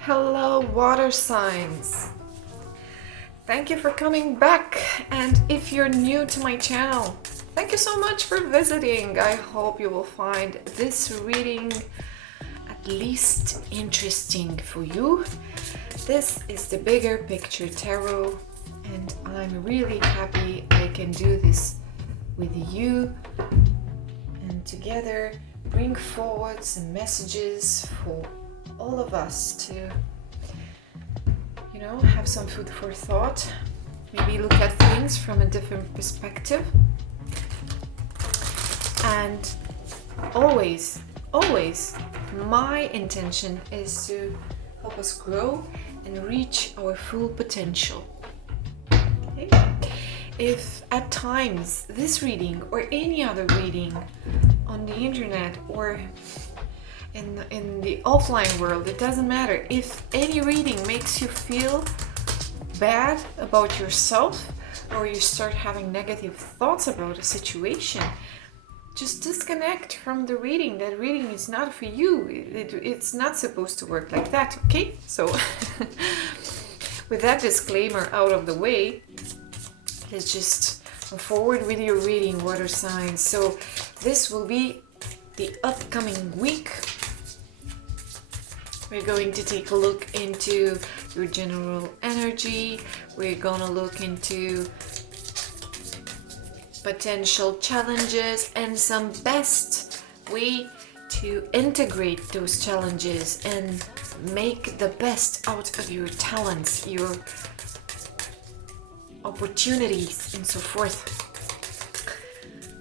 Hello, water signs. Thank you for coming back. And if you're new to my channel, thank you so much for visiting. I hope you will find this reading at least interesting for you. This is the Bigger Picture Tarot, and I'm really happy I can do this with you and together bring forward some messages for all of us to, have some food for thought, maybe look at things from a different perspective. And always, my intention is to help us grow and reach our full potential. Okay? If at times this reading or any other reading on the internet or in the offline world, it doesn't matter. If any reading makes you feel bad about yourself or you start having negative thoughts about a situation, just disconnect from the reading. That reading is not for you. It's not supposed to work like that, okay? So with that disclaimer out of the way, let's just move forward with your reading, water signs. So this will be the upcoming week. We're going to take a look into your general energy. We're going to look into potential challenges and some best way to integrate those challenges and make the best out of your talents, your opportunities, and so forth.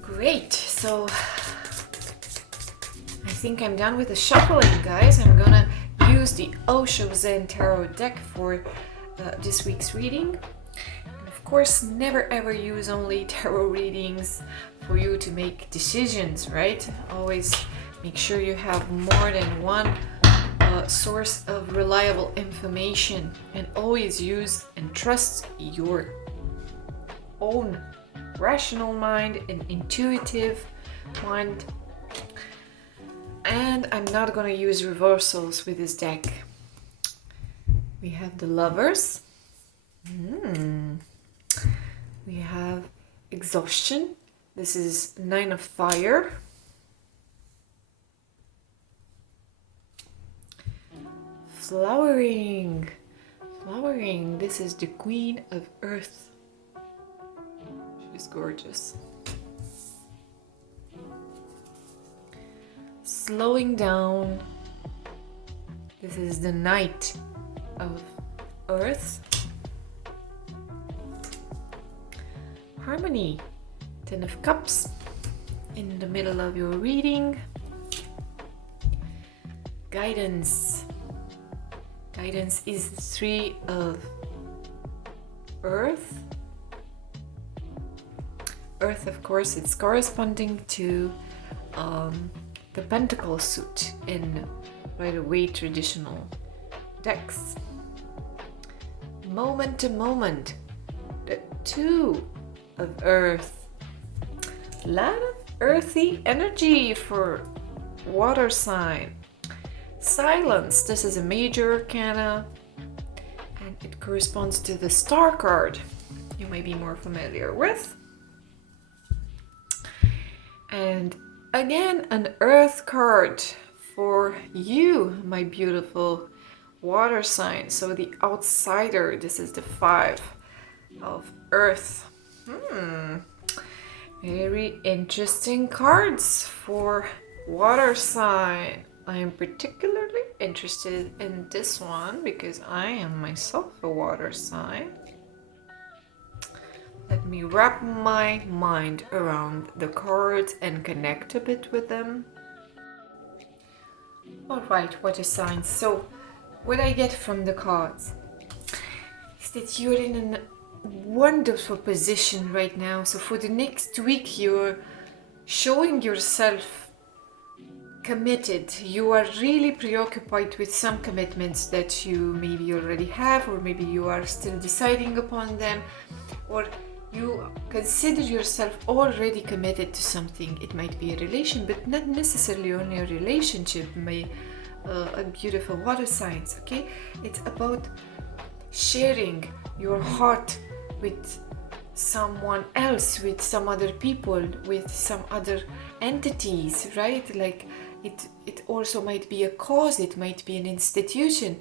Great. So I think I'm done with the shuffling, guys. I'm gonna use the Osho Zen Tarot deck for this week's reading. And of course, never ever use only tarot readings for you to make decisions, right? Always make sure you have more than one source of reliable information, and always use and trust your own rational mind and intuitive mind. And I'm not going to use reversals with this deck. We have the Lovers. We have Exhaustion. This is Nine of Fire. Flowering. This is the Queen of Earth. She's gorgeous. Slowing down. This is the Knight of Earth. Harmony. Ten of Cups in the middle of your reading. Guidance. Guidance is the Three of Earth. Earth, of course, it's corresponding to the Pentacle suit in Rider-Waite traditional decks. Moment to moment, the Two of Earth. A lot of earthy energy for water sign. Silence, this is a major arcana and it corresponds to the Star card you may be more familiar with. And again, an Earth card for you, my beautiful water sign. So the outsider, this is the Five of Earth. Very interesting cards for water sign. I am particularly interested in this one because I am myself a water sign. Let me wrap my mind around the cards and connect a bit with them. Alright, water signs. So, what I get from the cards is that you're in a wonderful position right now. So for the next week, you're showing yourself committed. You are really preoccupied with some commitments that you maybe already have, or maybe you are still deciding upon them, or you consider yourself already committed to something. It might be a relation, but not necessarily only a relationship. a beautiful water signs, okay? It's about sharing your heart with someone else, with some other people, with some other entities, right? Like it also might be a cause, it might be an institution.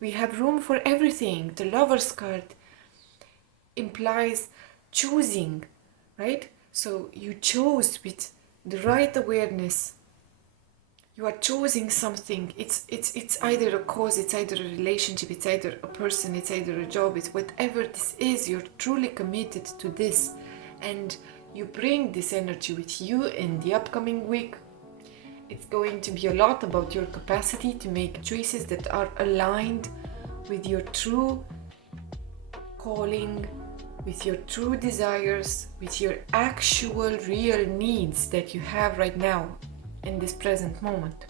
We have room for everything. The Lover's card implies choosing, right? So you chose with the right awareness. You are choosing something. It's either a cause, it's either a relationship, it's either a person, it's either a job, it's whatever this is. You're truly committed to this, and you bring this energy with you in the upcoming week. It's going to be a lot about your capacity to make choices that are aligned with your true calling, with your true desires, with your actual real needs that you have right now in this present moment.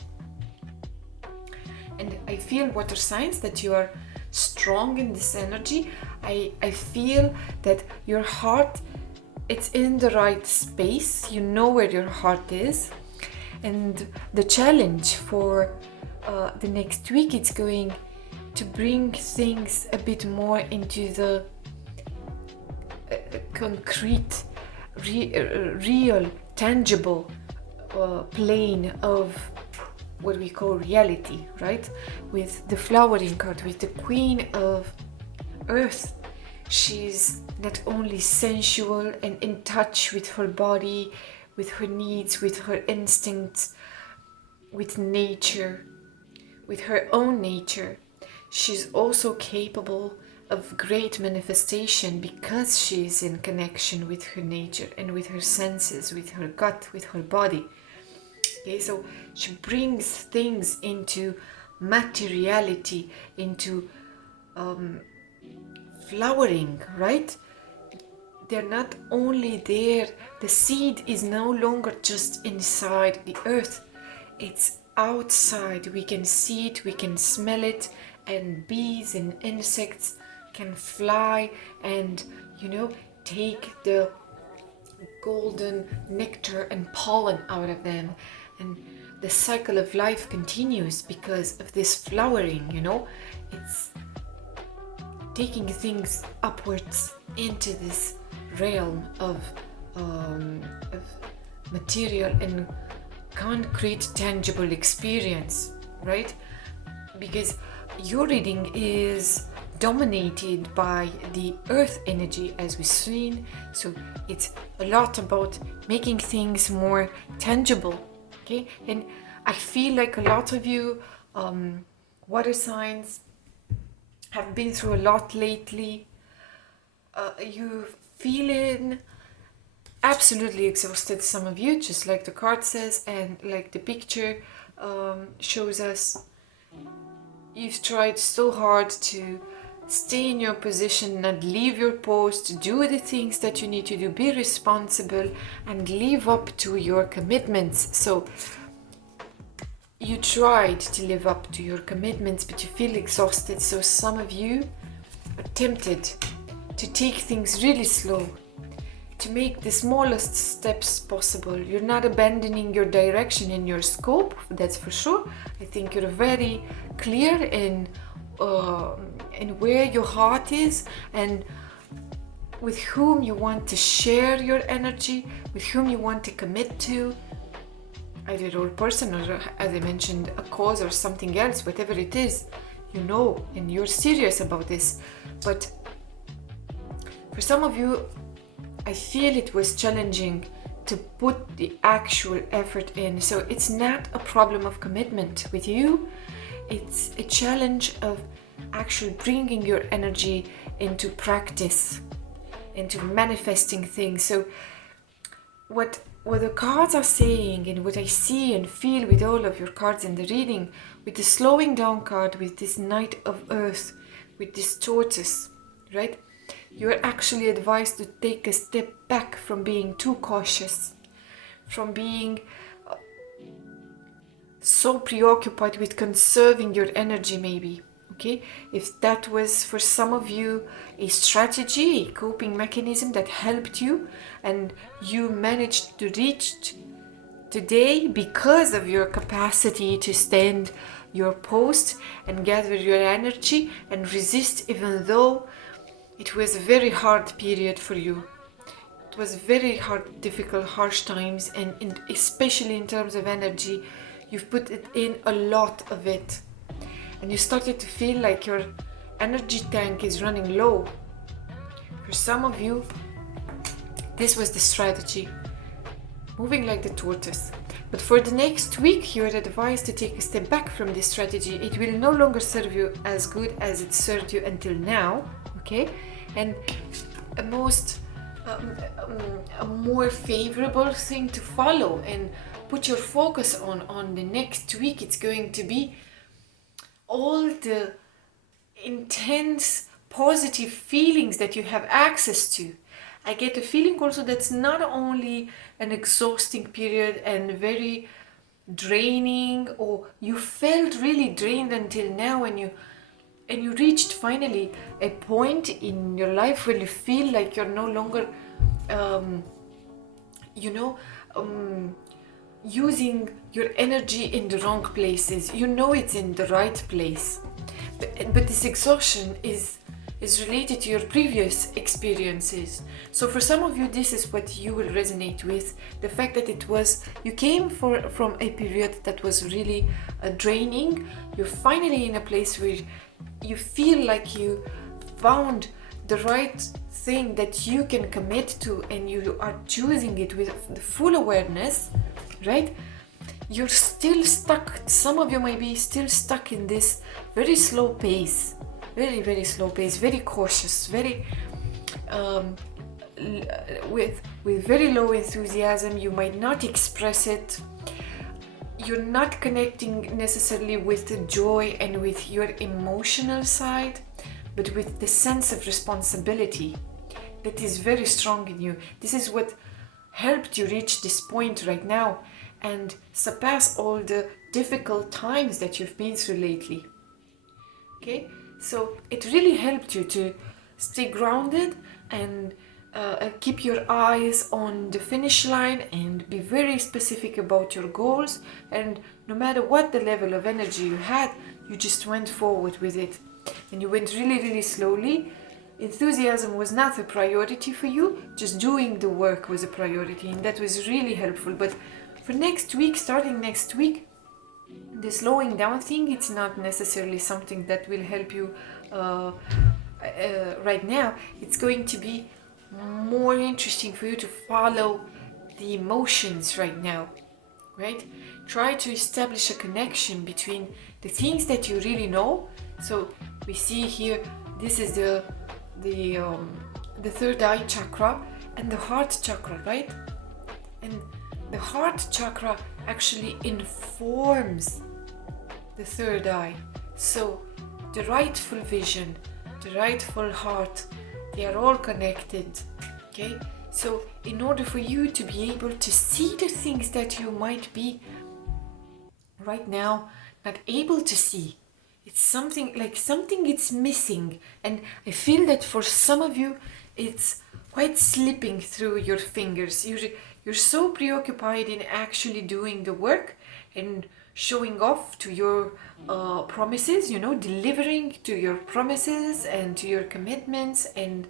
And I feel, water signs, that you are strong in this energy. I feel that your heart, it's in the right space. You know where your heart is. And the challenge for the next week, it's going to bring things a bit more into the concrete, real, tangible plane of what we call reality, right? With the flowering card, with the Queen of Earth, she's not only sensual and in touch with her body, with her needs, with her instincts, with nature, with her own nature. She's also capable of great manifestation because she's in connection with her nature and with her senses, with her gut, with her body. Okay, so she brings things into materiality, into flowering, right? They're not only there, the seed is no longer just inside the earth, it's outside. We can see it, we can smell it, and bees and insects can fly and, take the golden nectar and pollen out of them. And the cycle of life continues because of this flowering, It's taking things upwards into this realm of material and concrete, tangible experience, right? Because your reading is dominated by the earth energy, as we've seen, so it's a lot about making things more tangible, okay? And I feel like a lot of you water signs have been through a lot lately. You feeling absolutely exhausted, some of you, just like the card says and like the picture shows us. You've tried so hard to stay in your position, not leave your post, do the things that you need to do, be responsible and live up to your commitments. So you tried to live up to your commitments, but you feel exhausted. So some of you are tempted to take things really slow, to make the smallest steps possible. You're not abandoning your direction and your scope, that's for sure. I think you're very clear in where your heart is and with whom you want to share your energy, with whom you want to commit to, either a person or, as I mentioned, a cause or something else, whatever it is, and you're serious about this. But for some of you, I feel it was challenging to put the actual effort in. So it's not a problem of commitment with you. It's a challenge of actually bringing your energy into practice, into manifesting things. So what the cards are saying, and what I see and feel with all of your cards in the reading, with the slowing down card, with this Knight of Earth, with this tortoise, right? You're actually advised to take a step back from being too cautious, from being so preoccupied with conserving your energy, maybe. Okay, if that was for some of you a strategy, a coping mechanism that helped you and you managed to reach today because of your capacity to stand your post and gather your energy and resist, even though it was a very hard period for you. It was very hard, difficult, harsh times, and especially in terms of energy, you've put it in a lot of it. And you started to feel like your energy tank is running low. For some of you, this was the strategy, moving like the tortoise. But for the next week, you are advised to take a step back from this strategy. It will no longer serve you as good as it served you until now, okay? And a more favorable thing to follow and put your focus on the next week, it's going to be all the intense positive feelings that you have access to. I get a feeling also that's not only an exhausting period and very draining, or you felt really drained until now, and you reached finally a point in your life where you feel like you're no longer using your energy in the wrong places. You know it's in the right place, but this exhaustion is related to your previous experiences. So for some of you, this is what you will resonate with, the fact that you came from a period that was really draining. You're finally in a place where you feel like you found the right thing that you can commit to, and you are choosing it with the full awareness, right? You're still stuck. Some of you might be still stuck in this very slow pace, very, very slow pace, very cautious, very with very low enthusiasm. You might not express it. You're not connecting necessarily with the joy and with your emotional side, but with the sense of responsibility that is very strong in you. This is what helped you reach this point right now and surpass all the difficult times that you've been through lately. Okay, so it really helped you to stay grounded and keep your eyes on the finish line and be very specific about your goals. And no matter what the level of energy you had, you just went forward with it. And you went really, really slowly. Enthusiasm was not a priority for you, just doing the work was a priority, and that was really helpful. But for next week, starting next week, the slowing down thing, it's not necessarily something that will help you right now. It's going to be more interesting for you to follow the emotions right now, right? Try to establish a connection between the things that you really know. So we see here, this is the third eye chakra and the heart chakra, right? And the heart chakra actually informs the third eye. So the rightful vision, the rightful heart, they are all connected, okay? So in order for you to be able to see the things that you might be right now not able to see, it's something it's missing. And I feel that for some of you, it's quite slipping through your fingers. You're so preoccupied in actually doing the work and showing off to your promises, delivering to your promises and to your commitments, and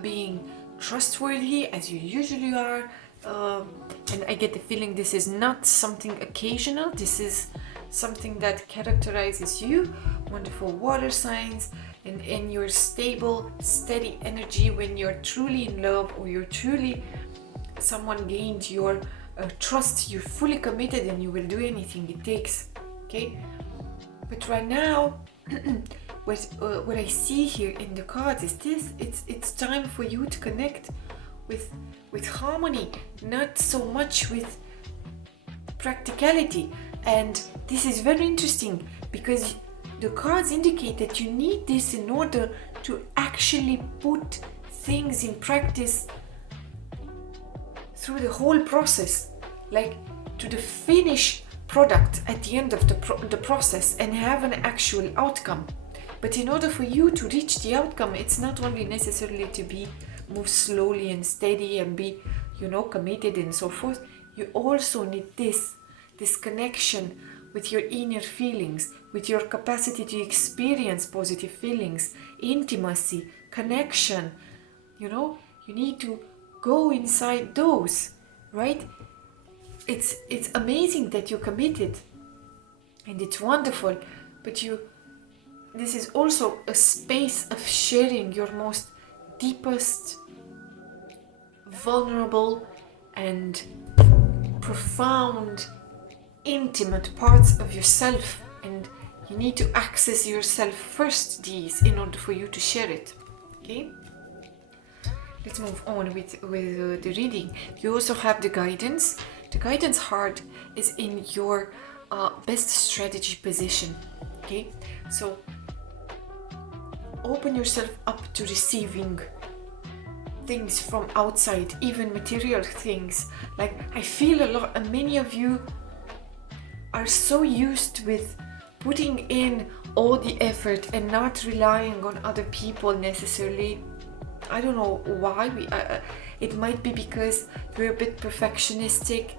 being trustworthy as you usually are. And I get the feeling this is not something occasional. This is something that characterizes you. Wonderful water signs, and your stable, steady energy when you're truly in love, or you're truly someone gained your trust. You're fully committed and you will do anything it takes, okay? But right now, what I see here in the cards is this: it's time for you to connect with harmony, not so much with practicality. And this is very interesting because the cards indicate that you need this in order to actually put things in practice through the whole process, like to the finished product at the end of the process, and have an actual outcome. But in order for you to reach the outcome, it's not only necessarily to move slowly and steady and be, committed and so forth. You also need this connection with your inner feelings, with your capacity to experience positive feelings, intimacy, connection. You know, you need to go inside those, right? It's amazing that you're committed, and it's wonderful, but this is also a space of sharing your most deepest, vulnerable and profound, intimate parts of yourself, and you need to access yourself first, these, in order for you to share it. Okay, let's move on with the reading. You also have the guidance. The guidance heart is in your best strategy position. Okay, so open yourself up to receiving things from outside, even material things. Like, I feel a lot, and many of you are so used with putting in all the effort and not relying on other people necessarily. I don't know why. It might be because you're a bit perfectionistic,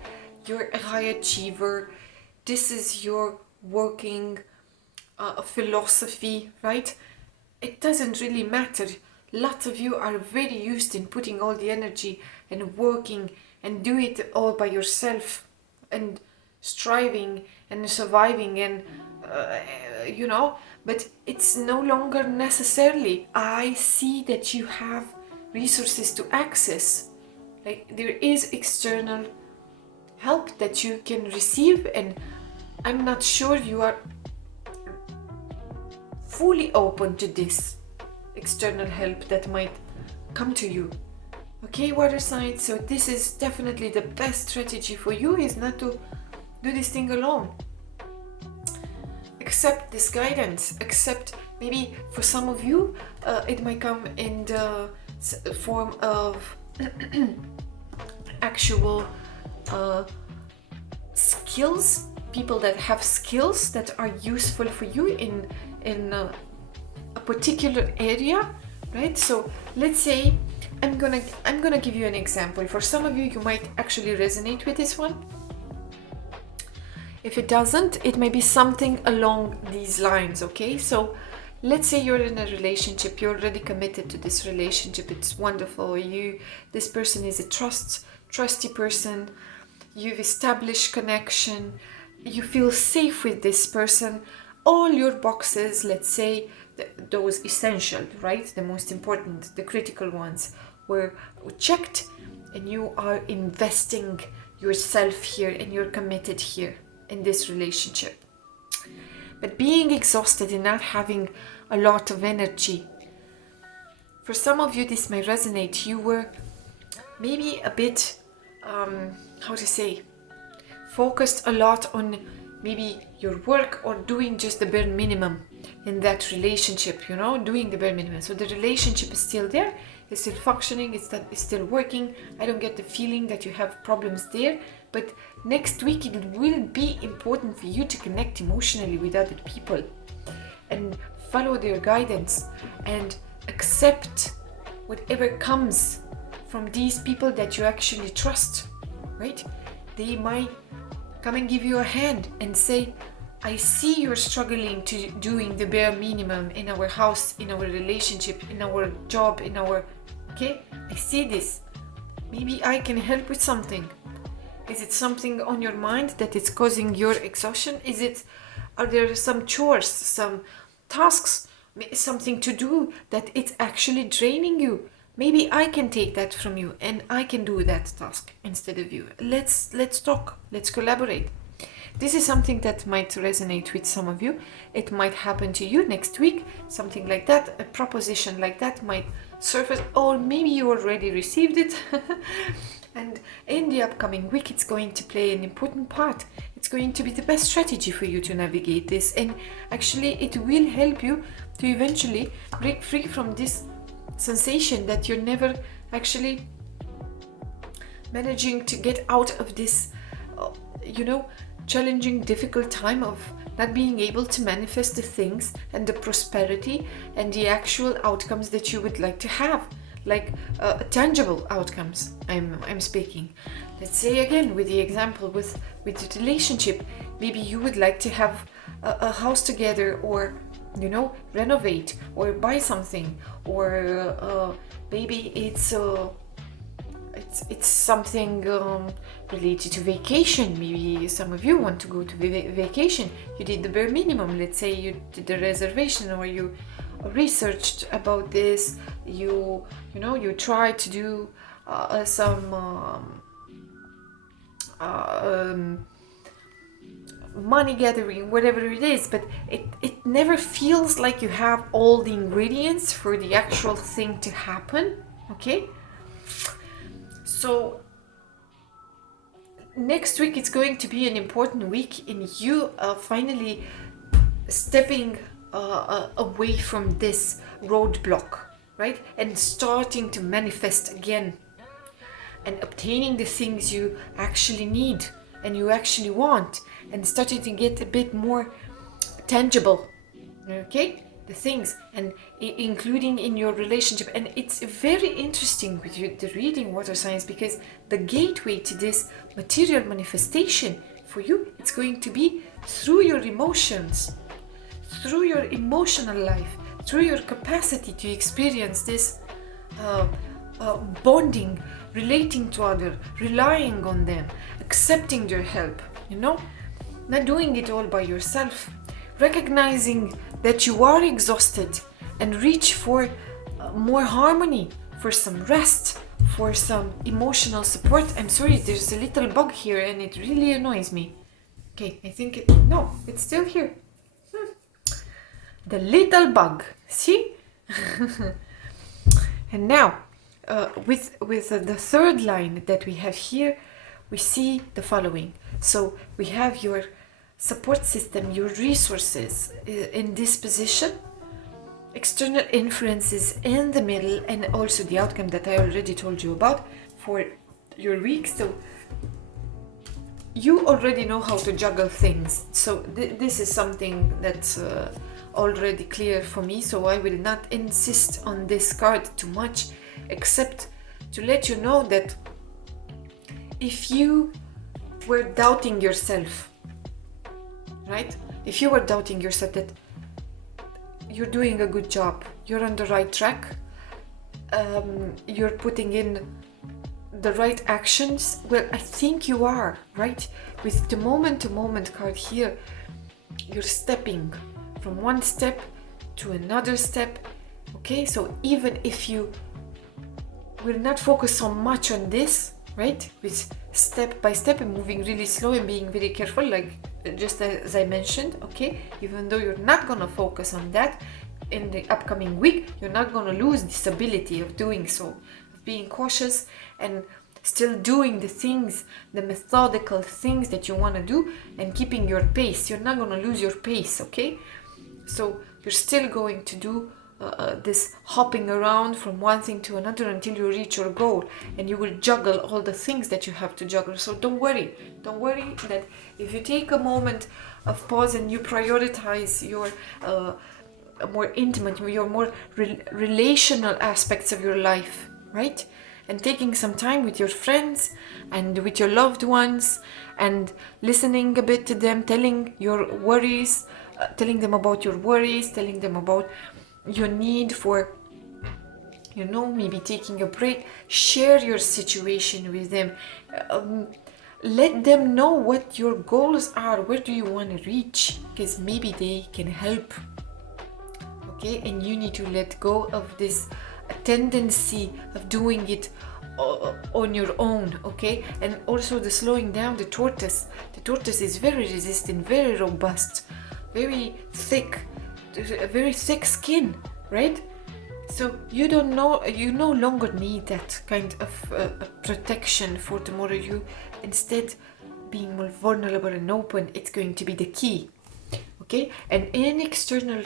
you're a high achiever, this is your working philosophy, right? It doesn't really matter. Lots of you are very used in putting all the energy and working and do it all by yourself and striving and surviving and you know, but it's no longer necessarily. I see that you have resources to access. Like, there is external help that you can receive, and I'm not sure you are fully open to this external help that might come to you. Okay, water signs, so this is definitely the best strategy for you, is not to do this thing alone. Accept this guidance. Accept, maybe for some of you it might come in the form of actual skills, people that have skills that are useful for you in a particular area, right? So let's say I'm gonna give you an example. For some of you, you might actually resonate with this one. If it doesn't, it may be something along these lines. Okay, so let's say you're in a relationship, you're already committed to this relationship, it's wonderful. This person is a trusty person, you've established connection, you feel safe with this person, all your boxes, let's say those essential, right, the most important, the critical ones were checked, and you are investing yourself here and you're committed here in this relationship. But being exhausted and not having a lot of energy, for some of you this may resonate. You were maybe a bit focused a lot on maybe your work or doing just the bare minimum in that relationship, you know, doing the bare minimum. So the relationship is still there, it's still functioning, it's still working. I don't get the feeling that you have problems there, but next week it will be important for you to connect emotionally with other people and follow their guidance and accept whatever comes from these people that you actually trust, right? They might come and give you a hand and say, I see you're struggling to doing the bare minimum in our house, in our relationship, in our job, okay, I see this. Maybe I can help with something. Is it something on your mind that is causing your exhaustion? Are there some chores, some tasks, something to do that it's actually draining you? Maybe I can take that from you and I can do that task instead of you. Let's talk, let's collaborate. This is something that might resonate with some of you. It might happen to you next week, something like that, a proposition like that might surface, or maybe you already received it. And in the upcoming week, it's going to play an important part. It's going to be the best strategy for you to navigate this. And actually, it will help you to eventually break free from this sensation that you're never actually managing to get out of this, challenging, difficult time of not being able to manifest the things and the prosperity and the actual outcomes that you would like to have. Like tangible outcomes I'm speaking. let's say again with the example with the relationship, maybe you would like to have a house together, or renovate or buy something, or maybe it's something related to vacation. Maybe some of you want to go to vacation. You did the bare minimum. Let's say you did the reservation, or you researched about this. You tried to do some money gathering, whatever it is, but it never feels like you have all the ingredients for the actual thing to happen. Okay, so next week it's going to be an important week in you finally stepping away from this roadblock, right, and starting to manifest again, and obtaining the things you actually need and you actually want, and starting to get a bit more tangible, okay, the things, and including in your relationship. And it's very interesting with you, the reading water signs, because the gateway to this material manifestation for you, it's going to be through your emotions, through your emotional life, through your capacity to experience this bonding, relating to others, relying on them, accepting their help, not doing it all by yourself, recognizing that you are exhausted, and reach for more harmony, for some rest, for some emotional support. I'm sorry, there's a little bug here and it really annoys me. Okay, I think it's still here. The little bug, see? And now, with the third line that we have here, we see the following. So we have your support system, your resources in this position, external influences in the middle, and also the outcome that I already told you about for your week. So you already know how to juggle things. So this is something that's already clear for me, so I will not insist on this card too much, except to let you know that if you were doubting yourself, right? If you were doubting yourself that you're doing a good job, you're on the right track, you're putting in the right actions, well, I think you are, right? With the moment-to-moment card here, you're stepping from one step to another step, okay? So even if you will not focus so much on this, right, with step by step and moving really slow and being very careful, like just as I mentioned, okay, even though you're not gonna focus on that in the upcoming week, you're not gonna lose this ability of doing so, of being cautious and still doing the things, the methodical things that you want to do, and keeping your pace. You're not gonna lose your pace, okay? So you're still going to do this hopping around from one thing to another until you reach your goal, and you will juggle all the things that you have to juggle. So don't worry that if you take a moment of pause and you prioritize your more intimate, your more relational aspects of your life, right? And taking some time with your friends and with your loved ones and listening a bit to them, telling your worries, telling them about your worries, telling them about your need for, maybe taking a break. Share your situation with them. Let them know what your goals are. Where do you want to reach? Because maybe they can help. Okay, and you need to let go of this tendency of doing it on your own, okay? And also the slowing down. The tortoise is very resistant, very robust, very thick skin, right? So you no longer need that kind of protection for tomorrow. You instead being more vulnerable and open, it's going to be the key, okay? And in external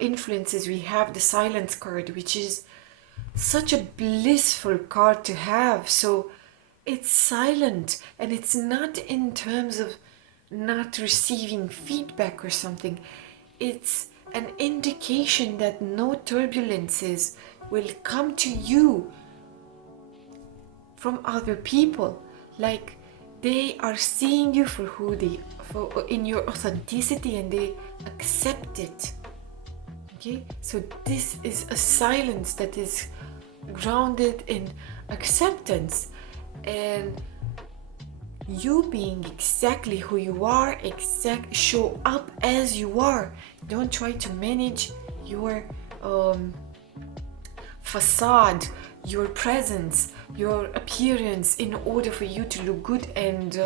influences, we have the silence card, which is such a blissful card to have. So it's silent, and it's not in terms of not receiving feedback or something. It's an indication that no turbulences will come to you from other people. like they are seeing you for who for in your authenticity, and they accept it. Okay, so this is a silence that is grounded in acceptance, and you being exactly who you are, show up as you are. Don't try to manage your facade, your presence, your appearance in order for you to look good and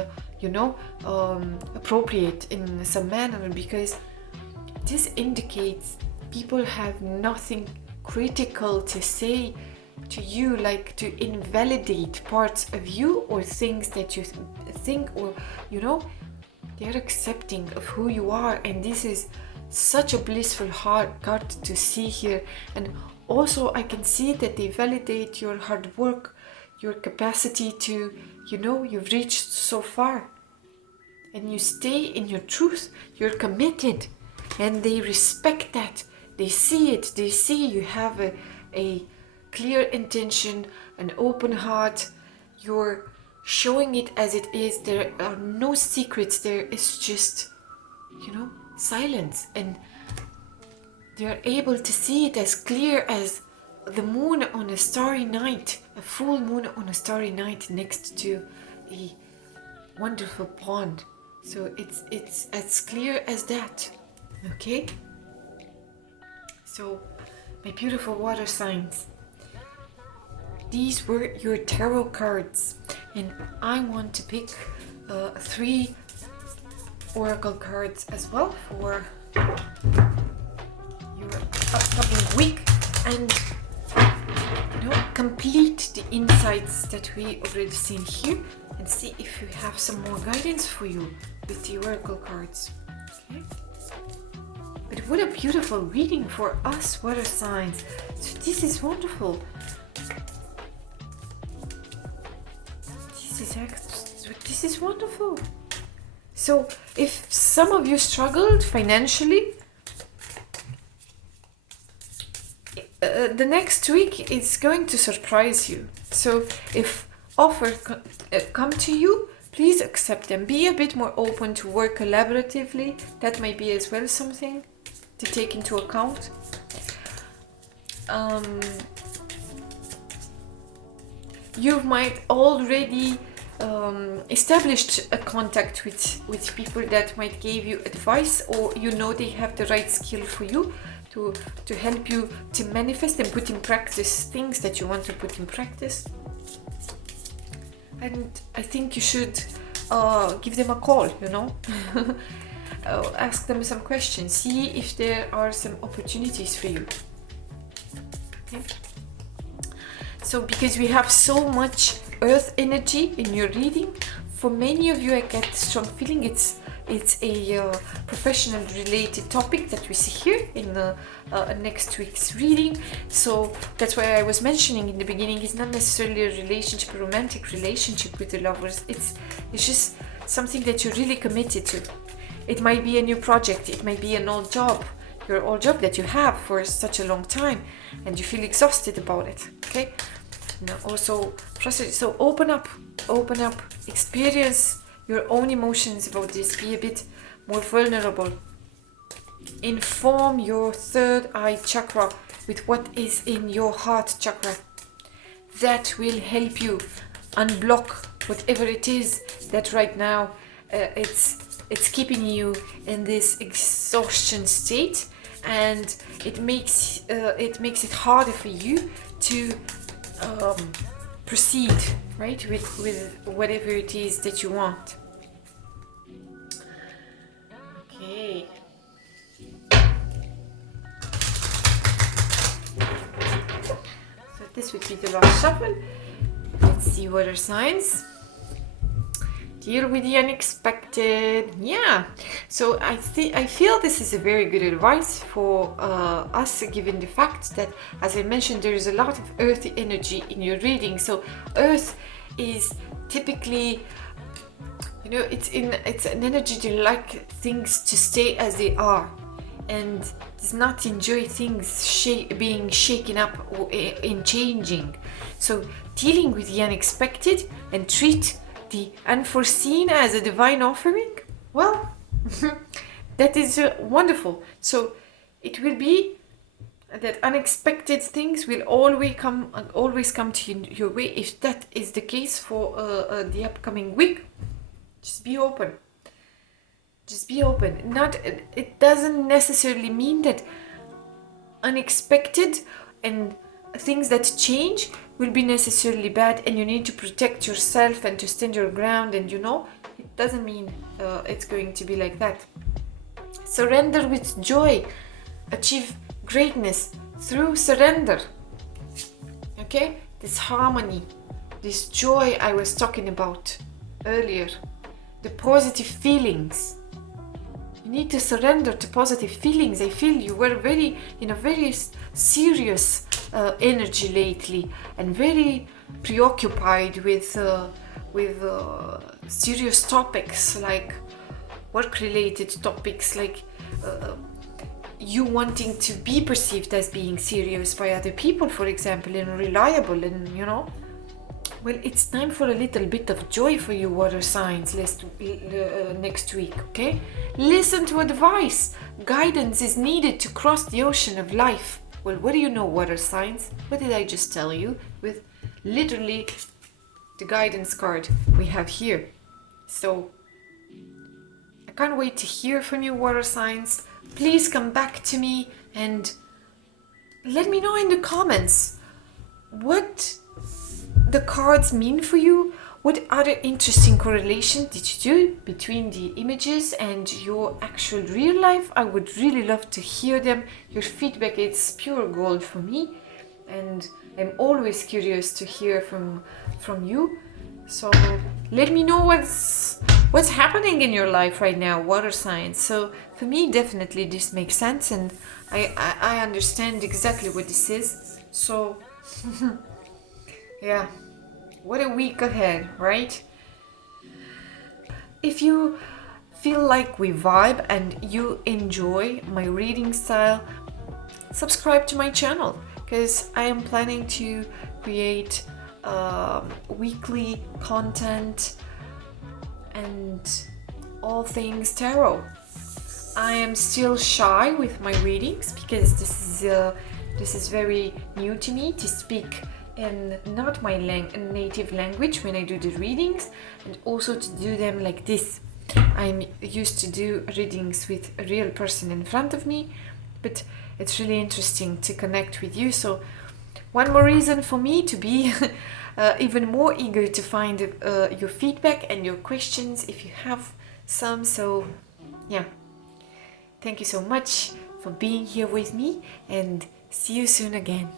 appropriate in some manner, because this indicates people have nothing critical to say to you, like to invalidate parts of you or things that you think, or they're accepting of who you are. And this is such a blissful card to see here. And also I can see that they validate your hard work, your capacity to, you've reached so far, and you stay in your truth, you're committed, and they respect that. They see it, they see you have a clear intention, an open heart, you're showing it as it is. There are no secrets, there is just, silence, and they're able to see it as clear as the moon on a starry night, a full moon on a starry night next to a wonderful pond. So it's as clear as that. Okay? So, my beautiful water signs, these were your tarot cards, and I want to pick 3 oracle cards as well for your upcoming week, and complete the insights that we already seen here, and see if we have some more guidance for you with the oracle cards. Okay? But what a beautiful reading for us water signs. So this is wonderful. This is wonderful. So if some of you struggled financially, the next week is going to surprise you. So if offers come to you, please accept them. Be a bit more open to work collaboratively. That might be as well something to take into account. You might already established a contact with people that might give you advice, or they have the right skill for you to help you to manifest and put in practice things that you want to put in practice. And I think you should give them a call, ask them some questions, see if there are some opportunities for you. Okay? So because we have so much earth energy in your reading, for many of you I get a strong feeling it's a professional related topic that we see here in next week's reading. So that's why I was mentioning in the beginning, it's not necessarily a relationship, a romantic relationship with the lovers. It's just something that you're really committed to. It might be a new project, it might be an old job, your old job that you have for such a long time, and you feel exhausted about it. Okay, now also frustrated. So open up, experience your own emotions about this. Be a bit more vulnerable. Inform your third eye chakra with what is in your heart chakra. That will help you unblock whatever it is that right now it's keeping you in this exhaustion state, and it makes it harder for you to proceed, right, with whatever it is that you want. Okay. So this would be the last shuffle. Let's see water signs. Deal with the unexpected. Yeah. So I feel this is a very good advice for us, given the fact that, as I mentioned, there is a lot of earthy energy in your reading. So earth is typically, it's an energy to like things to stay as they are, and does not enjoy things being shaken up or in changing. So dealing with the unexpected and treat the unforeseen as a divine offering, well, that is wonderful. So it will be that unexpected things will always come to your way. If that is the case for the upcoming week, just be open. Just be open. It doesn't necessarily mean that unexpected and things that change will be necessarily bad, and you need to protect yourself and to stand your ground, and it doesn't mean it's going to be like that. Surrender with joy. Achieve greatness through surrender. Okay? This harmony, this joy I was talking about earlier, the positive feelings. You need to surrender to positive feelings. I feel you were very in a very serious energy lately, and very preoccupied with serious topics, like work-related topics, like you wanting to be perceived as being serious by other people, for example, and reliable, and well, it's time for a little bit of joy for you, water signs, next week, okay? Listen to advice. Guidance is needed to cross the ocean of life. Well, what do you know, water signs? What did I just tell you? With literally the guidance card we have here. So I can't wait to hear from you, water signs. Please come back to me and let me know in the comments what the cards mean for you. What other interesting correlation did you do between the images and your actual real life? I would really love to hear them. Your feedback is pure gold for me, and I'm always curious to hear from you. So let me know what's happening in your life right now, water signs. So for me, definitely this makes sense, and I understand exactly what this is. So yeah, what a week ahead, right? If you feel like we vibe and you enjoy my reading style, subscribe to my channel, because I am planning to create weekly content and all things tarot. I am still shy with my readings because this is very new to me, to speak in not my native language when I do the readings, and also to do them like this. I'm used to do readings with a real person in front of me, but it's really interesting to connect with you. So one more reason for me to be even more eager to find your feedback and your questions if you have some. So yeah, thank you so much for being here with me, and see you soon again.